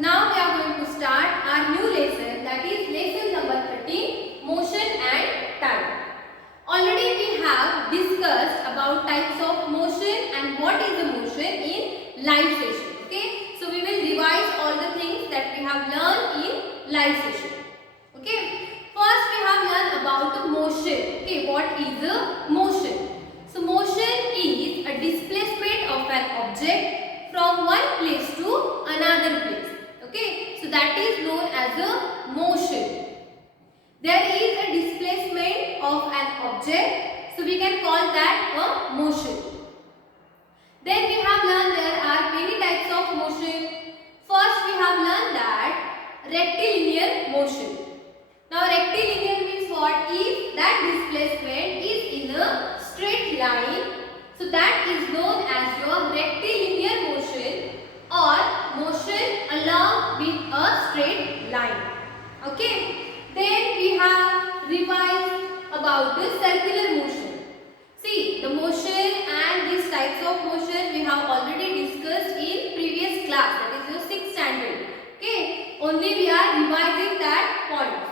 Now we are going to start our new lesson, that is lesson number 13, motion and time. Already we have discussed about types of motion and what is the motion in live session. Okay, so we will revise all the things that we have learned in live session. Okay, first we have learned about the motion. Okay, what is the motion? So motion is a displacement of an object from one place to another place. Okay, so that is known as a motion. There is a displacement of an object, so we can call that a motion. Then we have learned there are many types of motion. First we have learned that rectilinear motion. Now rectilinear means what? If that displacement is in a straight line, so that is known as your rectilinear motion or motion along with a straight line. Okay. Then we have revised about the circular motion. See, the motion and these types of motion we have already discussed in previous class, that is your 6th standard. Okay. Only we are revising that point.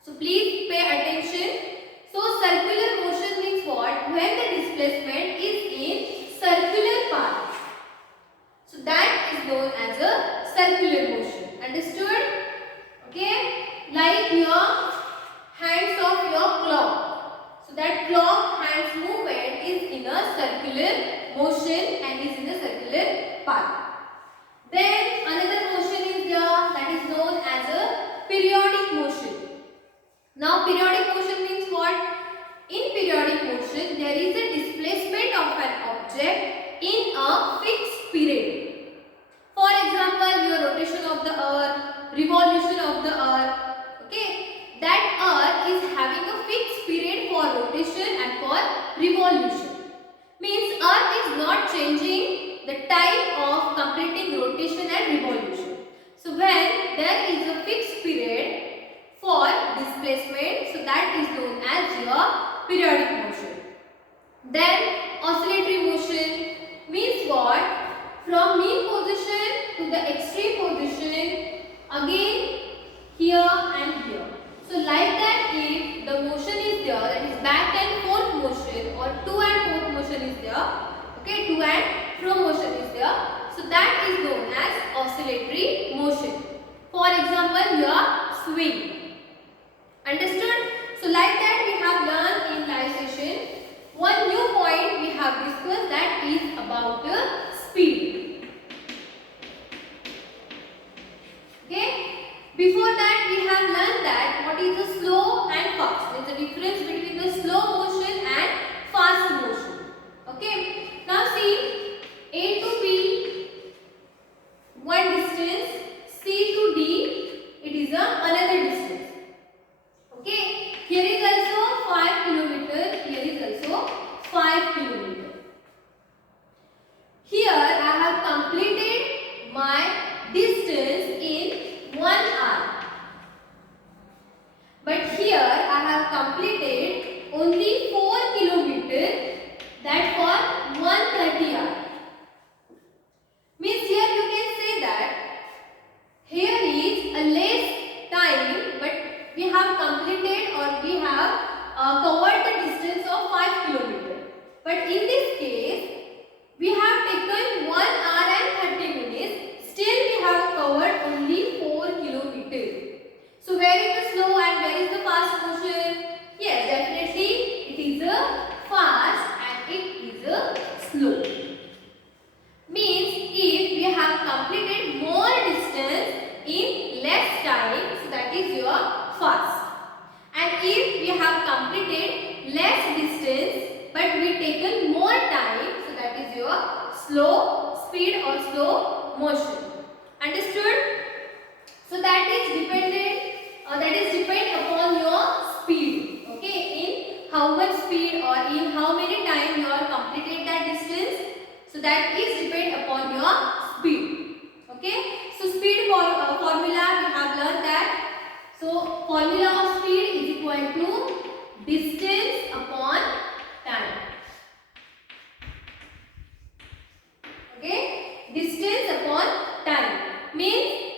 So please pay attention. So circular motion means what? When the displacement is in circular path. So that is known as a circular motion. Understood? Okay. Like your hands of your clock. So that clock hands movement is in a circular motion and is in a circular path. Then another motion is there, that is known as a periodic motion. Now periodic motion means what? In periodic motion there is a displacement of an object in a fixed period. For example, your rotation of the earth, revolution of the earth. Okay, that earth is having a fixed period for rotation and for revolution. Means earth is not changing the time of completing rotation and revolution. So when there is a fixed period for displacement, so that is known as your periodic motion. Then oscillatory motion means what? From mean position to the extreme position, again here and here. So like that, if the motion is there, that is back and forth motion or to and forth motion is there, okay, to and fro motion is there, so that is known as oscillatory motion. For example, your swing. Understood? So like that we have learned in live session. One new point we have discussed, that is about the speed. Okay? Before that we have learned that what is the slow and fast. There is a difference between the slow motion and fast motion. Okay? Now see, A to B, one distance, C to D, it is another distance. Okay? Here is also 5 km, here is also 5 km. Here I have completed my distance in 1 hour. But here I have completed only 4 km, that for 130 hours. Means here you can say that here is a less time, but we have completed or we have covered the distance of 5 km. But in this case, we have taken 1 hour and 30 minutes. Still we have covered only 4 km. So where is the slow and where is the fast motion? Yes, definitely it is a fast and it is a slow. Means if we have completed more distance in less time, so that is your fast. And if we have completed less distance but we taken more time, so that is your slow speed or slow motion. Understood? So that is depend upon your speed. Okay, in how much speed or in how many time you are completed that distance. So that is depend upon your speed. Okay, so speed formula we have learned that. So formula of speed is equal to distance upon time. Okay, distance upon time means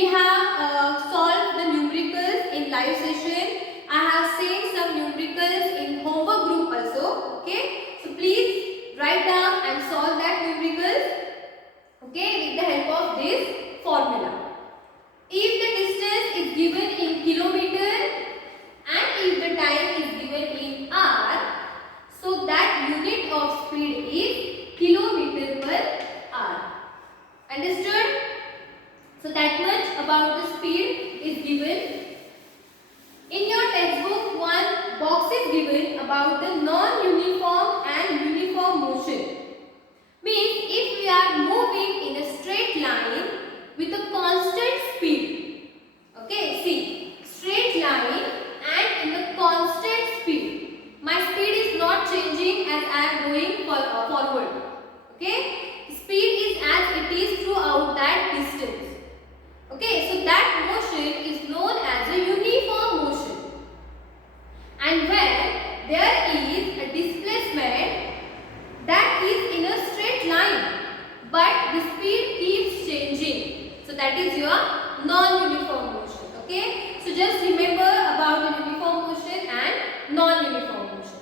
we have solved the numericals in live session. I have seen some numericals in homework group also. Okay, so please write down and solve that numericals. Okay, with the help of this formula. If the distance is given in kilometer and if the time is given in hour, so that unit of speed is kilometer per hour. Understood? So that much about the speed is given. In your textbook, one box is given about the non-uniform and uniform motion. Means if we are moving in a straight line with a constant speed. Okay, see, straight line and in a constant speed. My speed is not changing as I am going forward. Okay, speed is as it is throughout that distance. Okay, so that motion is known as a uniform motion. And when there is a displacement that is in a straight line, but the speed keeps changing. So that is your non-uniform motion. Okay, so just remember about the uniform motion and non-uniform motion.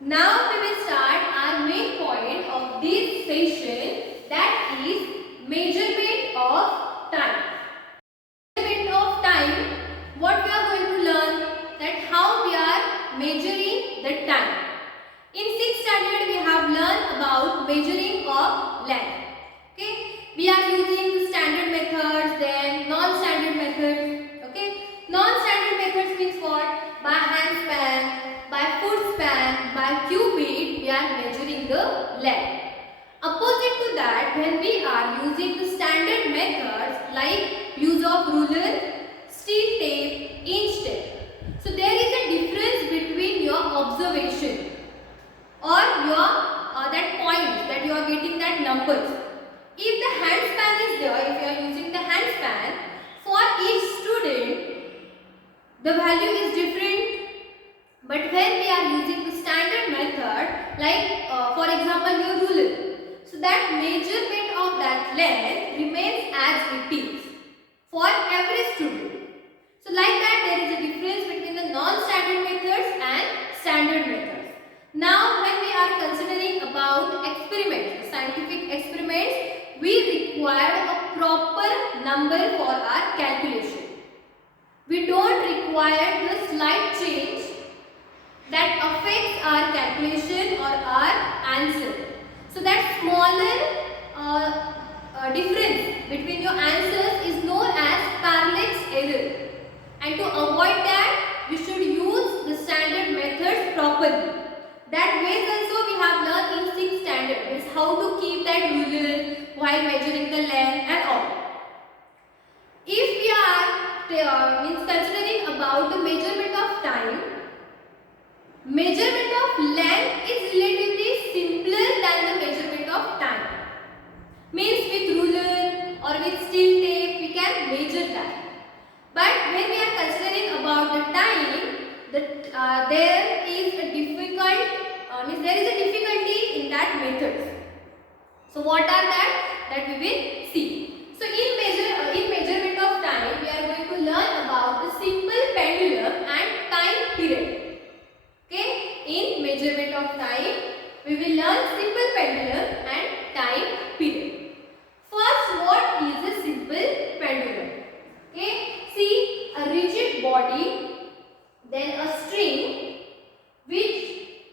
Now we will start our main point of this session, that is measurement of time. Measurement of time, what we are going to learn, that how we are measuring the time. In 6th standard we have learned about measuring of length. Okay, we are using the standard methods, then non-standard methods. Okay, non-standard methods means what? By hand span, by foot span, by cubit we are measuring the length. Opposite to that, when we are using the standard methods like use of ruler, steel tape, inch tape. So there is a difference between your observation or your that point that you are getting that numbers. If the hand span is there, if you are using the hand span, for each student the value is different. But when we are using the standard method, like for example your ruler, so that measurement of that length remains as it is for every student. So like that there is a difference between the non-standard methods and standard methods. Now when we are considering about experiments, scientific experiments, we require a proper number for our calculation. We don't require the slight change that affects our calculation or our answer. So that smaller difference between your answers is known as parallax error. And to avoid that, we should use the standard methods properly. That ways also we have learned in 6th standard, is how to keep that ruler while measuring the length and all. If we are considering about the measurement of time, measurement of length is relatively simpler than the measurement of time. Means with ruler or with steel tape we can measure that. But when we are considering about the time, there is a difficulty in that method. So what are that? That we will see. So in measurement of time, we are going to learn about the simple pendulum and time period. Okay? In measurement of time, we will learn simple pendulum and time period. First, what is a simple pendulum? Okay? See, a rigid body, then a string which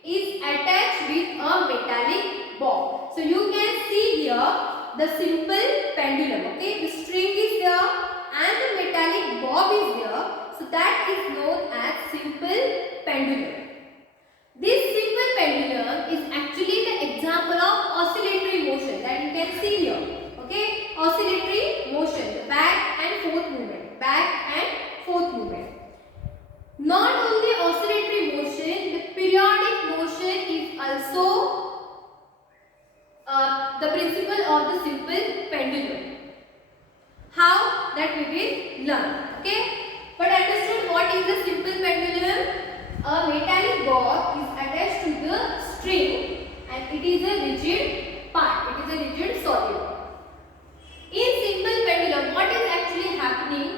is attached with a metallic bob. So you can see here the simple pendulum. Okay, the string is there and the metallic bob is there. So that is known as simple pendulum. This simple pendulum is actually the example of oscillatory motion that you can see here. Okay, oscillatory motion, the back and forth movement, back and forth movement. Not only oscillatory motion, the periodic motion is also the principle of the simple pendulum. How? That we will learn. Okay, but understood what is the simple pendulum? A metallic bob is attached to the string and it is a rigid part. It is a rigid solid. In simple pendulum, what is actually happening?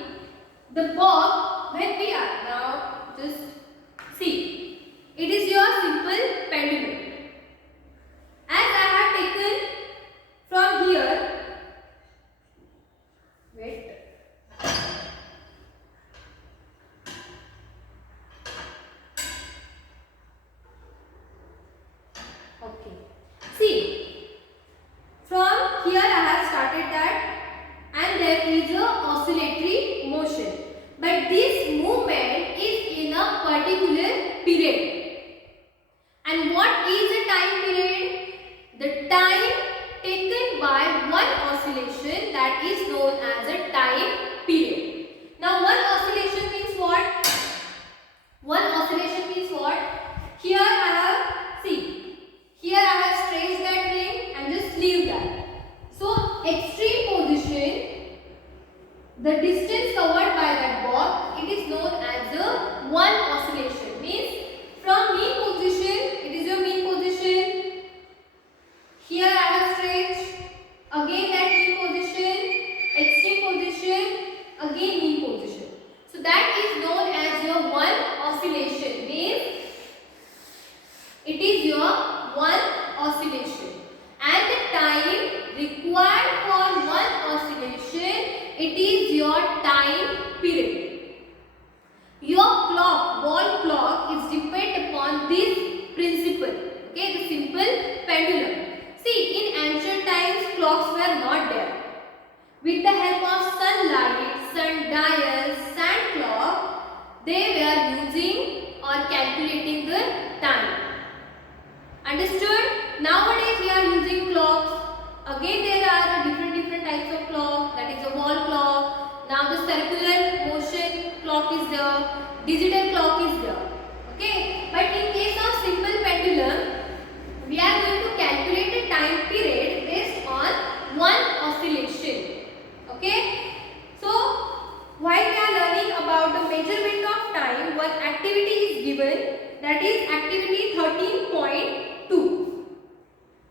the distance covered by that bob, it is known as the one oscillation. Means from mean position, it is your mean position. Here I have stretched. Again that mean position, extreme position, again mean position. So that is known as your one oscillation. Means it is your one oscillation. And the time required for one oscillation, it is your time period. Your clock, wall clock, is depend upon this principle. Okay, the simple pendulum. See, in ancient times, clocks were not there. With the help of sunlight, sundials, sand clock, they were using or calculating the time. Understood? Nowadays we are using clocks. Again there are different types of clock. That is a wall clock. Now the circular motion clock is there. Digital clock is there. Okay. But in case of simple pendulum, we are going to calculate the time period based on one oscillation. Okay. So while we are learning about the measurement of time, one activity is given. That is activity 13.2.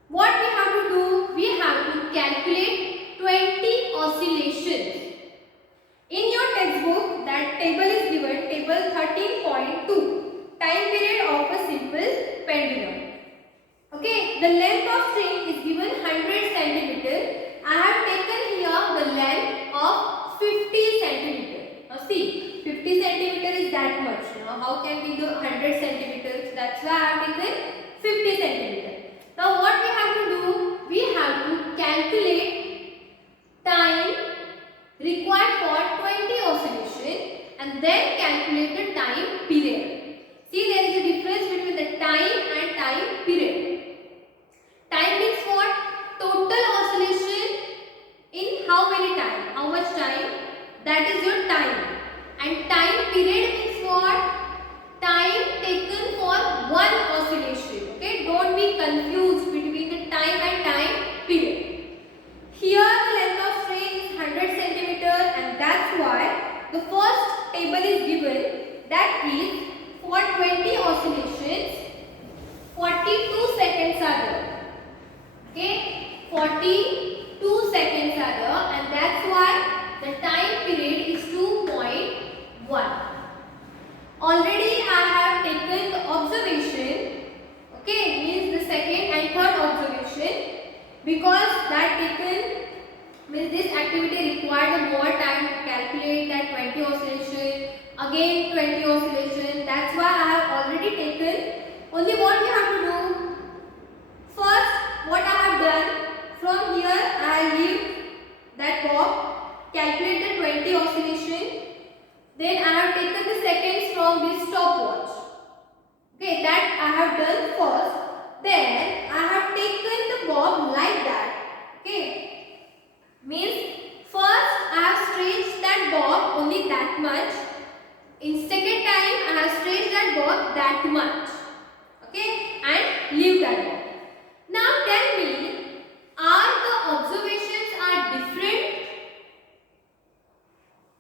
What we have to do? We have to calculate 20 oscillations. In your textbook, that table is given, table 13.2, time period of a simple pendulum. Okay, the length of string is given 100 centimeter. I have taken here the length of 50 centimeter. Now see, 50 centimeter is that much. Now how can we do 100 centimeters? That's why I have taken 50 centimeter. Now what we have to do? We have to calculate time required for 20 oscillation and then calculate the time period. See, there is a difference between the time and time period. Time means what? Total oscillation in how many time? How much time? That is your time. And time period means what? Time taken for one oscillation. Okay, don't be confused between the time and time period. Here the length of string is 100 centimeter, and that's why the first table is given. That is for 20 oscillations, 42 seconds are there. Okay, 42 seconds are there, and that's why the time period is 2.1. Already I have taken the observation, okay, means the second and third observation, because that taken means this activity required more time to calculate that 20 oscillation, again 20 oscillation. That's why I have already taken. Only what we have to do? First, what I have done, from here I leave that bob, calculate the 20 oscillation. Then I have taken the seconds from this stopwatch. Okay, that I have done first. Then I have taken the bob like that. Okay, means first I have stretched that bob only that much. In second time I have stretched that bob that much. Okay, and leave that bob. Now tell me, are the observations are different?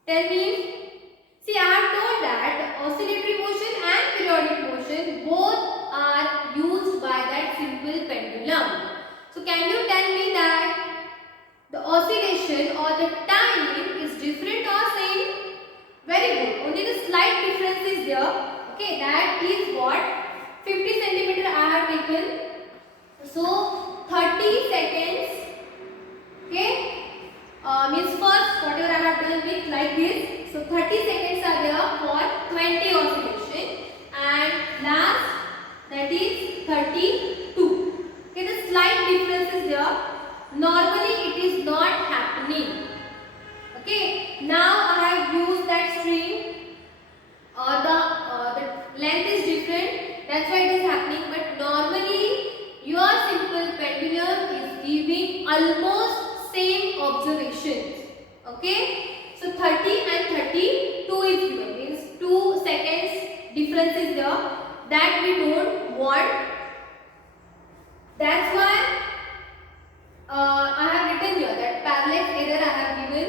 Tell me. See, I have told that the oscillatory motion and periodic motion both are used by that simple pendulum. So can you tell me that the oscillation or the time is different or same? Very good. Only the slight difference is there. Okay, that is what 50 centimeter I have taken. So 30 seconds. Okay, means first whatever I have done with like this. So 30 seconds are there for 20 oscillation, and last that is 32. Okay, the slight difference is there. Normally it is not happening. Okay, now I have used that string. The length is different. That's why it is happening. But normally your simple pendulum is giving almost same observations. Okay. So 30 and 32 is given, means 2 seconds difference is there, that we don't want. That's why I have written here that parallax error I have given.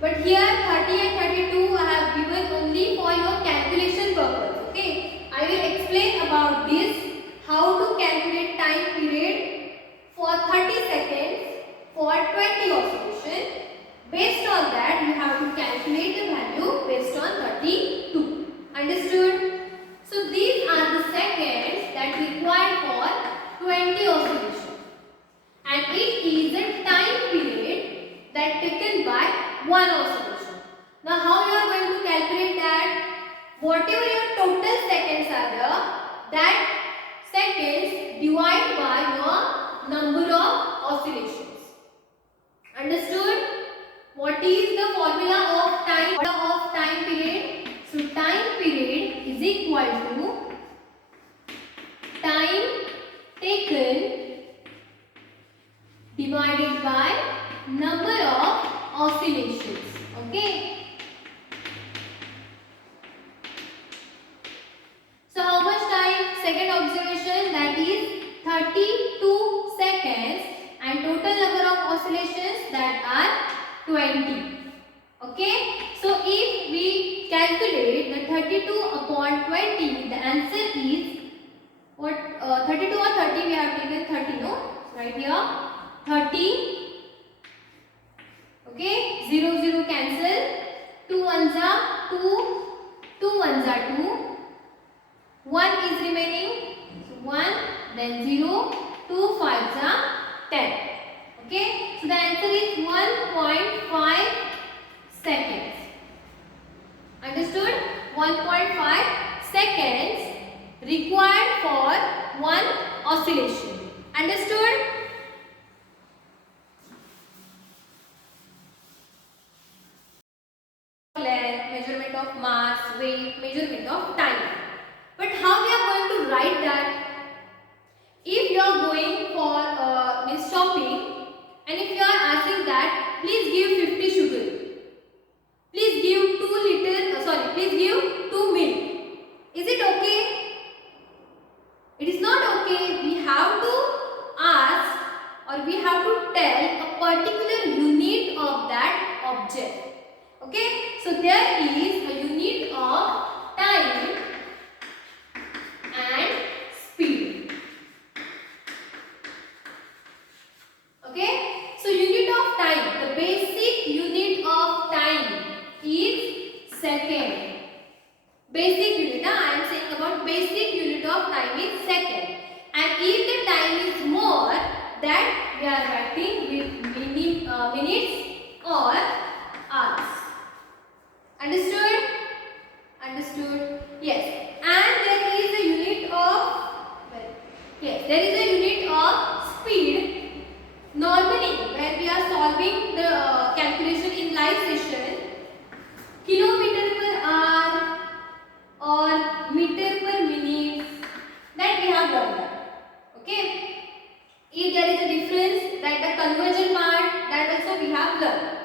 But here 30 and 32 I have given only for your calculation purpose. Okay, I will explain about this, how to calculate time period for 30 seconds for 20 oscillation. Based on that, you have to calculate the value based on 32. Understood? So these are the seconds that required for 20 oscillation, and it is a time period that taken by one oscillation. Now how you are going to calculate that? Whatever your total seconds are there, that seconds divide by your number of oscillations. Understood? What is the formula of time period? So time period is equal to time taken divided by number of oscillations. Okay. So how much time? Second observation, that is 32 seconds, and total number of oscillations, that are 20. Okay. So if we calculate the 32 upon 20, the answer is what? 32 or 30? We have taken 30, no? Right here 30. Okay, 0 0 cancel, 2 ones are 2, 2 ones are 2, 1 is remaining, so 1, then 0, 2 fives are 10. Okay, so the answer is 1.5 seconds. Understood? 1.5 seconds required for one oscillation. Understood? Length, measurement of mass, weight, measurement of time. But how we are going to write that? If you are going for shopping, and if you are asking that, please give 50 sugar, please give 2 liter, please give 2 milk. Is it okay? It is not okay. We have to ask, or we have to tell a particular unit of that object. Okay, so there is a unit of time and speed. Okay, so unit of time, the basic unit of time is second. Basic unit, I am saying about basic unit of time is second. And if the time is more, that we are writing with minutes or hours. Understood? Understood? Yes. And there is a unit of, there is a unit of speed. Normally, when we are solving the calculation in live session, kilometer per hour or meter per minute, that we have learned that. Okay. If there is a difference, that the conversion part, that also we have learned.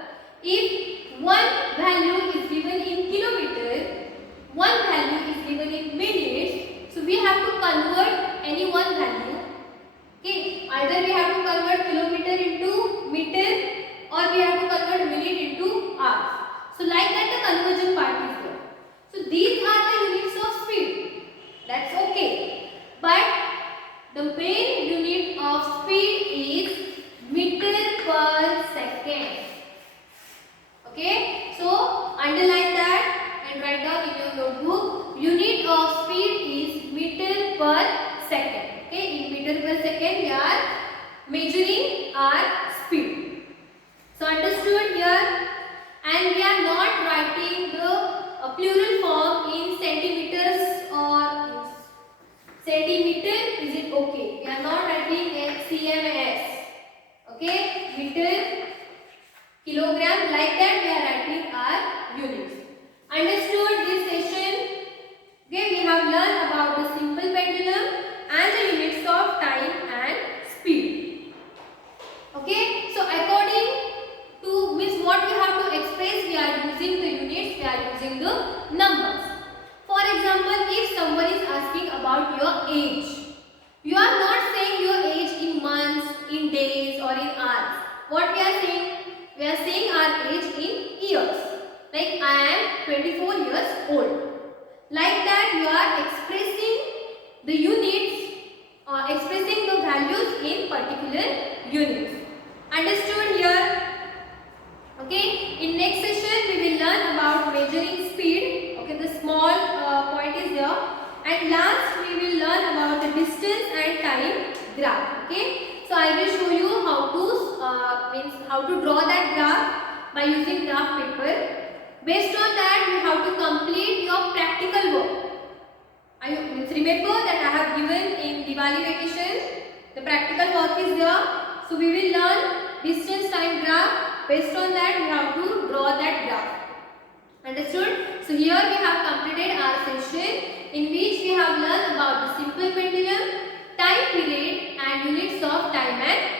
If one value is given in kilometer, one value is given in minutes, so we have to convert any one value. Okay, either we have to convert kilometer into meter, or we have to convert minute into hours. So like that the conversion part is there. So these are the units of speed. That's okay. But the main unit of speed is meter per second. Okay, so underline that and write down in your notebook. Unit of speed is meter per second. Okay, in meter per second we are measuring our speed. So understood here? And we are not writing the plural form in centimeters or centimeter. Is it okay? We are not writing CMS. Okay, meter, kilogram, like that we are writing our units. Understood this session? Okay, we have learned about the simple pendulum and the units of time and speed. Okay, so according to means what we have to express, we are using the units, we are using the numbers. For example, if someone is asking about your age, you are not saying your age in months, in days or in hours. What we are saying? We are saying our age in years. Like I am 24 years old. Like that you are expressing the units or expressing the values in particular units. Understood here? Okay. In next session we will learn about measuring speed. Okay, the small point is there. And last we will learn about the distance and time graph. Okay. So I will show you how to draw that graph by using graph paper. Based on that, you have to complete your practical work. Remember that I have given in Diwali vacation. The practical work is there. So we will learn distance time graph. Based on that, we have to draw that graph. Understood? So here we have completed our session in which we have learned about the simple pendulum, time period and units of time and